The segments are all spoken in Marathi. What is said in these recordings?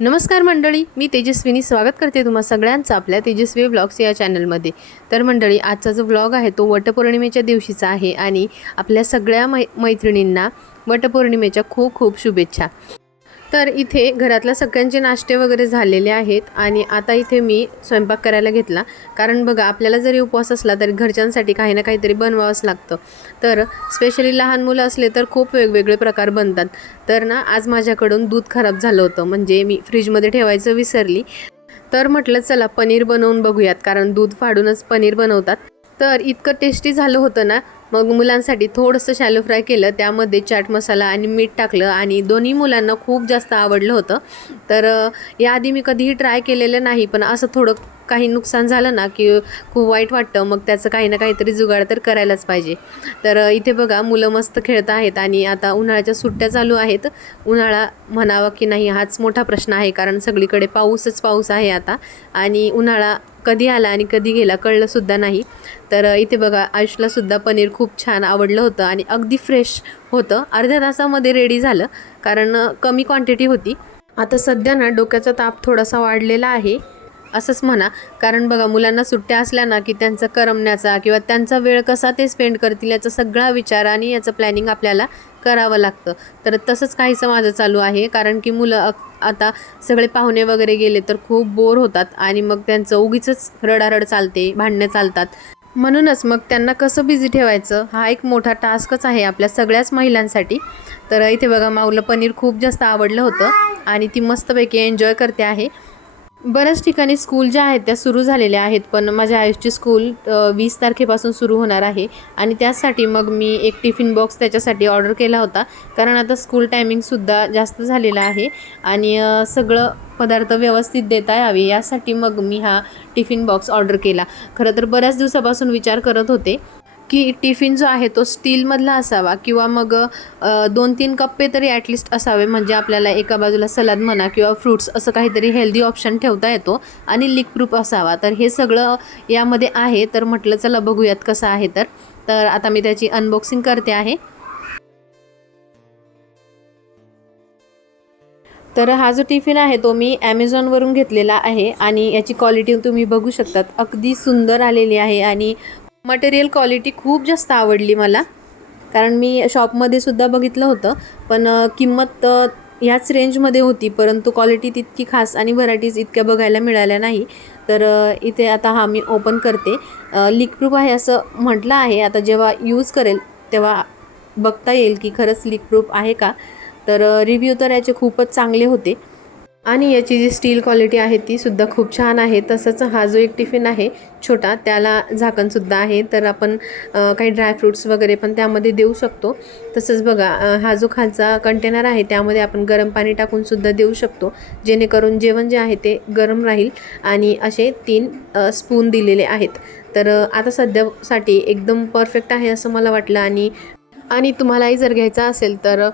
नमस्कार मंडळी मी तेजस्विनी स्वागत करते तुम्हा सगळ्यांचं आपल्या तेजस्वी ब्लॉग्स या चॅनलमध्ये. तर मंडळी आजचा जो ब्लॉग आहे तो वटपौर्णिमेच्या दिवशीचा आहे आणि आपल्या सगळ्या मै मैत्रिणींना वटपौर्णिमेच्या खूप खूप शुभेच्छा. तर इथे घरातल्या सगळ्यांचे नाश्ते वगैरे झालेले आहेत आणि आता इथे मी स्वयंपाक करायला घेतला. कारण बघा आपल्याला जरी उपवास असला तरी घरच्यांसाठी काही ना काहीतरी बनवावंच लागतं. तर स्पेशली लहान मुलं असले तर खूप वेगवेगळे प्रकार बनतात. तर ना आज माझ्याकडून दूध खराब झालं होतं. म्हणजे मी फ्रीजमध्ये ठेवायचं विसरली. तर म्हटलं चला पनीर बनवून बघूयात. कारण दूध फाडूनच पनीर बनवतात. तर इतकं टेस्टी झालं होतं ना मग मुलांसाठी थोडंसं शॅलो फ्राय केलं त्यामध्ये चाट मसाला आणि मीठ टाकलं आणि दोन्ही मुलांना खूप जास्त आवडलं होतं. तर याआधी मी कधीही ट्राय केलेलं नाही पण असं थोडं काही नुकसान झालं ना की खूप वाईट वाटतं. मग त्याचं काही ना काहीतरी जुगाड तर करायलाच पाहिजे. तर इथे बघा मुलं मस्त खेळत आहेत आणि आता उन्हाळ्याच्या सुट्ट्या चालू आहेत. उन्हाळा म्हणावा की नाही हाच मोठा प्रश्न आहे कारण सगळीकडे पाऊसच पाऊस आहे आता. आणि उन्हाळा कधी आला आणि कधी गेला कळलंसुद्धा नाही. तर इथे बघा आयुषलासुद्धा पनीर खूप छान आवडलं होतं आणि अगदी फ्रेश होतं. अर्ध्या तासामध्ये रेडी झालं कारण कमी क्वांटिटी होती. आता सध्या ना डोक्याचा ताप थोडासा वाढलेला आहे. असंच म्हणा. कारण बघा मुलांना सुट्ट्या असल्या ना की त्यांचा करमण्याचा किंवा त्यांचा वेळ कसा ते स्पेंड करतील याचा सगळा विचार आणि याचं प्लॅनिंग आपल्याला करावं लागतं. तर तसंच काहीसं माझं चालू आहे. कारण की मुलं आता सगळे पाहुणे वगैरे गेले तर खूप बोर होतात आणि मग त्यांचं उगीच रडारड चालते भांडणं चालतात. म्हणूनच मग त्यांना कसं बिझी ठेवायचं? हा एक मोठा टास्कच आहे आपल्या सगळ्याच महिलांसाठी. तर इथे बघा माऊला पनीर खूप जास्त आवडलं होतं आणि ती मस्तपैकी एन्जॉय करते आहे. बऱ्याच ठिकाणी स्कूल ज्या आहेत त्या सुरू झालेल्या आहेत पण माझ्या आयुषची स्कूल वीस तारखेपासून सुरू होणार आहे. आणि त्यासाठी मग मी एक टिफिन बॉक्स त्याच्यासाठी ऑर्डर केला होता. कारण आता स्कूल टायमिंगसुद्धा जास्त झालेला आहे. आणि सगळं पदार्थ व्यवस्थित देता यावे यासाठी मग मी हा टिफिन बॉक्स ऑर्डर केला. खरं तर बऱ्याच दिवसापासून विचार करत होते. की टिफिन जो आहे तो स्टीलमधला असावा किंवा मग दोन तीन कप्पे तरी ॲटलिस्ट असावे. म्हणजे आपल्याला एका बाजूला सलाद म्हणा किंवा फ्रूट्स असं काहीतरी हेल्दी ऑप्शन ठेवता येतो आणि लीकप्रूफ असावा. तर हे सगळं यामध्ये आहे. तर म्हटलं चला बघूयात कसं आहे तर. तर आता मी त्याची अनबॉक्सिंग करते आहे. तर हा जो टिफिन आहे तो मी ॲमेझॉनवरून घेतलेला आहे आणि याची क्वालिटी तुम्ही बघू शकतात. अगदी सुंदर आलेली आहे आणि मटेरियल क्वालिटी खूप जास्त आवडली मला. कारण मी शॉपमध्ये सुद्धा बघितलं होतं पण किंमत ह्याच रेंजमध्ये होती परंतु क्वालिटी तितकी खास आणि व्हरायटीज इतक्या बघायला मिळाल्या नाही. तर इथे आता हा मी ओपन करते. लिकप्रूफ आहे असं म्हटलं आहे. आता जेव्हा यूज करेल तेव्हा बघता येईल की खरंच लिकप्रूफ आहे का. तर रिव्ह्यू तर याचे खूपच चांगले होते. आणि याची जी स्टील क्वालिटी आहे ती सुद्धा खूप छान आहे. तसंच हा जो एक टिफिन आहे छोटा त्याला झाकणसुद्धा आहे. तर आपण काही ड्रायफ्रूट्स वगैरे पण त्यामध्ये देऊ शकतो. तसंच बघा हा जो खालचा कंटेनर आहे त्यामध्ये आपण गरम पाणी टाकूनसुद्धा देऊ शकतो. जेणेकरून जेवण जे आहे ते गरम राहील आणि असे तीन स्पून दिलेले आहेत. तर आता सध्यासाठी एकदम परफेक्ट आहे असं मला वाटलं आणि आणि तुम्हालाही जर घ्यायचा असेल तर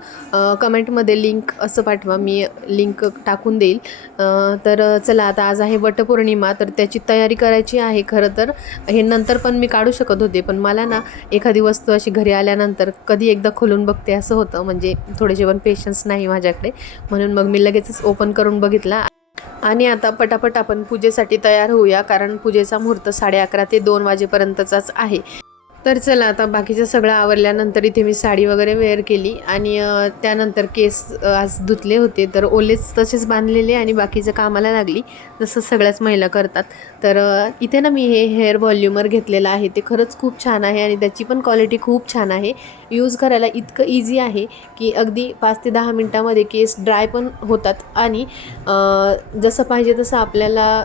कमेंटमध्ये लिंक असं पाठवा मी लिंक टाकून देईल. तर चला आता आज आहे वटपौर्णिमा तर त्याची तयारी करायची आहे खरं तर. हे नंतर पण मी काढू शकत होते पण मला ना एखादी वस्तू अशी घरी आल्यानंतर कधी एकदा खोलून बघते असं होतं म्हणजे थोडेसे पण पेशन्स नाही माझ्याकडे. म्हणून मग मी लगेचच ओपन करून बघितला. आणि आता पटापट आपण पूजेसाठी तयार होऊया कारण पूजेचा मुहूर्त साडे अकरा ते दोन वाजेपर्यंतचाच आहे. तर चला आता बाकीचं सगळं आवरल्यानंतर इथे मी साडी वगैरे वेअर केली आणि त्यानंतर केस आज धुतले होते. तर ओलेच तसेच बांधलेले आणि बाकीचं कामाला लागली. जसं सगळ्याच महिला करतात. तर इथे ना मी हे हेअर व्हॉल्युमर घेतलेलं आहे. ते खरंच खूप छान आहे आणि त्याची पण क्वालिटी खूप छान आहे. यूज करायला इतकं इझी आहे की अगदी पाच ते दहा मिनटामध्ये केस ड्राय पण होतात आणि जसं पाहिजे तसं आपल्याला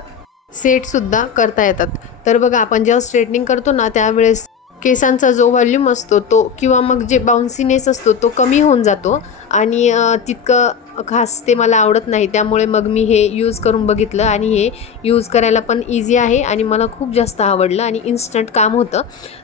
सेटसुद्धा करता येतात. तर बघा आपण जेव्हा स्ट्रेटनिंग करतो ना त्यावेळेस केसांचा जो व्हॉल्यूम असतो तो किंवा मग जे बाउन्सीनेस असतो तो कमी होऊन जातो. आणि तितकं खास ते मला आवडत नाही. त्यामुळे मग मी हे यूज करून बघितलं आणि हे यूज करायला पण इझी आहे आणि मला खूप जास्त आवडलं आणि इन्स्टंट काम होतं.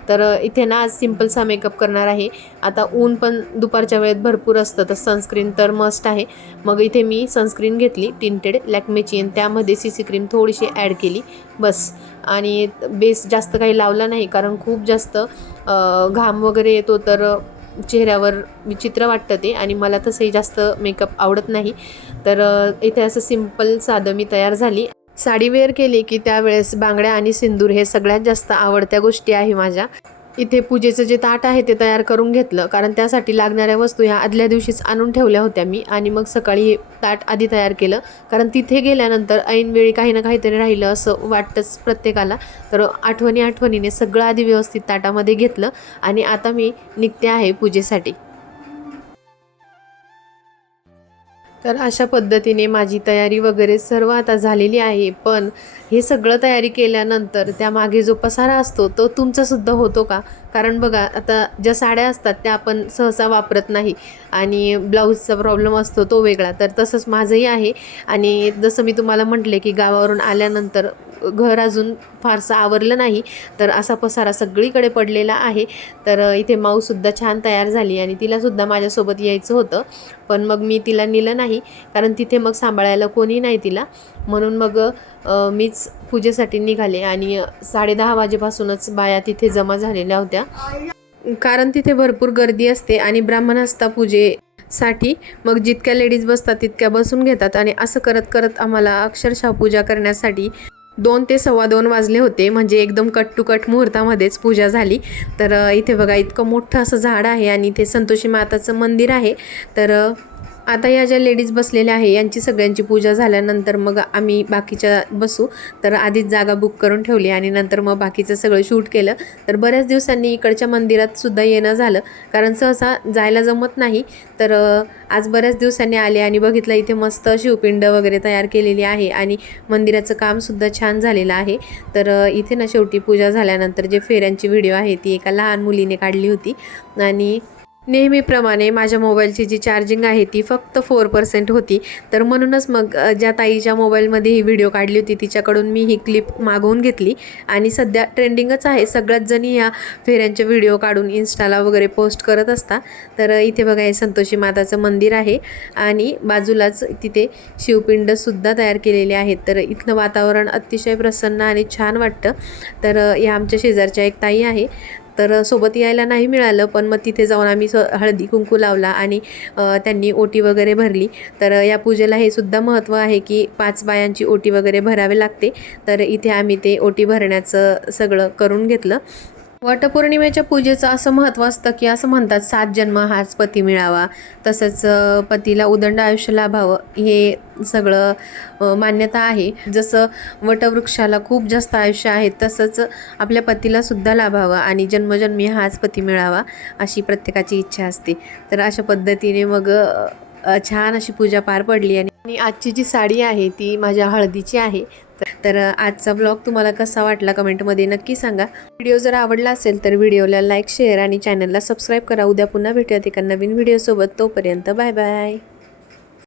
तर इथे ना आज सिम्पलसा मेकअप करणार आहे. आता ऊन पण दुपारच्या वेळेत भरपूर असतं तर सनस्क्रीन तर मस्ट आहे. मग इथे मी सनस्क्रीन घेतली टिंटेड लॅक्मेची आणि त्यामध्ये सी सी क्रीम थोडीशी ॲड केली बस. आणि बेस जास्त काही लावला नाही कारण खूप जास्त घाम वगैरे येतो तर चेहऱ्यावर विचित्र वाटतं ते आणि मला तसंही जास्त मेकअप आवडत नाही. तर इथे असं सिंपल साधं मी तयार झाली. साडी वेअर केली की त्यावेळेस बांगड्या आणि सिंदूर हे सगळ्यात जास्त आवडत्या गोष्टी आहे माझ्या. इथे पूजेचं जे ताट आहे ते तयार करून घेतलं. कारण त्यासाठी लागणाऱ्या वस्तू ह्या आदल्या दिवशीच आणून ठेवल्या होत्या मी. आणि मग सकाळी हे ताट आधी तयार केलं. कारण तिथे गेल्यानंतर ऐनवेळी काही ना काहीतरी राहिलं असं वाटतंच प्रत्येकाला. तर आठवणी आठवणीने सगळं आधी व्यवस्थित ताटामध्ये घेतलं. आणि आता मी निघते आहे पूजेसाठी. तर अशा पद्धतीने माझी तयारी वगैरे सर्व आता झालेली आहे. पण हे सगळं तयारी केल्यानंतर त्यामागे जो पसारा असतो तो तुमचासुद्धा होतो का? कारण बघा आता ज्या साड्या असतात त्या आपण सहसा वापरत नाही. आणि ब्लाऊजचा प्रॉब्लेम असतो तो वेगळा. तर तसंच माझंही आहे. आणि जसं मी तुम्हाला म्हटले की गावावरून आल्यानंतर घर अजून फारसं आवरलं नाही तर असा पसारा सगळीकडे पडलेला आहे. तर इथे माऊसुद्धा छान तयार झाली आणि तिलासुद्धा माझ्यासोबत यायचं होतं. पण मग मी तिला नेलं नाही कारण तिथे मग सांभाळायला कोणी नाही तिला. म्हणून मग मीच पूजेसाठी निघाले आणि साडेदहा वाजेपासूनच बाया तिथे जमा झालेल्या होत्या. कारण तिथे भरपूर गर्दी असते आणि ब्राह्मण असता पूजेसाठी. मग जितक्या लेडीज बसतात तितक्या बसून घेतात आणि असं करत करत आम्हाला अक्षरशः पूजा करण्यासाठी दोन ते सव्वा दोन वाजले होते म्हणजे एकदम कट टू कट मुहूर्तामध्येच पूजा झाली. तर इथे बघा इतकं मोठं असं झाड आहे आणि इथे संतोषी माताचं मंदिर आहे. तर आता या ज्या लेडीज बसलेल्या आहे यांची सगळ्यांची पूजा झाल्यानंतर मग आम्ही बाकीच्या बसू. तर आधीच जागा बुक करून ठेवली आणि नंतर मग बाकीचं सगळं शूट केलं. तर बऱ्याच दिवसांनी इकडच्या मंदिरात सुद्धा येणं झालं. कारण सहसा जायला जमत नाही. तर आज बऱ्याच दिवसांनी आले आणि बघितलं इथे मस्त शिवपिंड वगैरे तयार केलेली आहे आणि मंदिराचं कामसुद्धा छान झालेलं आहे. तर इथे ना शेवटी पूजा झाल्यानंतर जे फेऱ्यांची व्हिडिओ आहे ती एका लहान मुलीने काढली होती. आणि नेहमीप्रमाणे माझ्या मोबाईलची जी चार्जिंग आहे ती फक्त फोर पर्सेंट होती. तर म्हणूनच मग ज्या ताईच्या मोबाईलमध्ये ही व्हिडिओ काढली होती तिच्याकडून मी ही क्लिप मागवून घेतली. आणि सध्या ट्रेंडिंगच आहे. सगळ्याच जणी या फेऱ्यांचे व्हिडिओ काढून इन्स्टाला वगैरे पोस्ट करत असता तर इथे बघा हे संतोषी माताचं मंदिर आहे. आणि बाजूलाच तिथे शिवपिंडसुद्धा तयार केलेले आहेत. तर इथलं वातावरण अतिशय प्रसन्न आणि छान वाटतं. तर या आमच्या शेजारच्या एक ताई आहे. तर सोबत यायला नाही मिळालं पण मग तिथे जाऊन आम्ही स हळदी कुंकू लावला आणि त्यांनी ओटी वगैरे भरली. तर या पूजेला हे सुद्धा महत्त्व आहे की पाच बायांची ओटी वगैरे भरावे लागते. तर इथे आम्ही ते ओटी भरण्याचं सगळं करून घेतलं. वटपौर्णिमेच्या पूजेचं असं महत्त्व असतं की असं म्हणतात सात जन्म हाच पती मिळावा. तसंच पतीला उदंड आयुष्य लाभावं हे सगळं मान्यता आहे. जसं वटवृक्षाला खूप जास्त आयुष्य आहे तसंच आपल्या पतीला सुद्धा लाभावं आणि जन्मजन्मी हाच पती मिळावा अशी प्रत्येकाची इच्छा असते. तर अशा पद्धतीने मग छान अशी पूजा पार पडली आणि आजची जी साडी आहे ती माझ्या हळदीची आहे. तर- आजचा ब्लॉग तुम्हाला कसा वाटला कमेंटमध्ये नक्की सांगा. व्हिडिओ जर आवडला असेल तर व्हिडिओला लाईक शेअर आणि चॅनलला सबस्क्राईब करा. उद्या पुन्हा भेटूयात एका नवीन व्हिडिओसोबत तोपर्यंत बाय बाय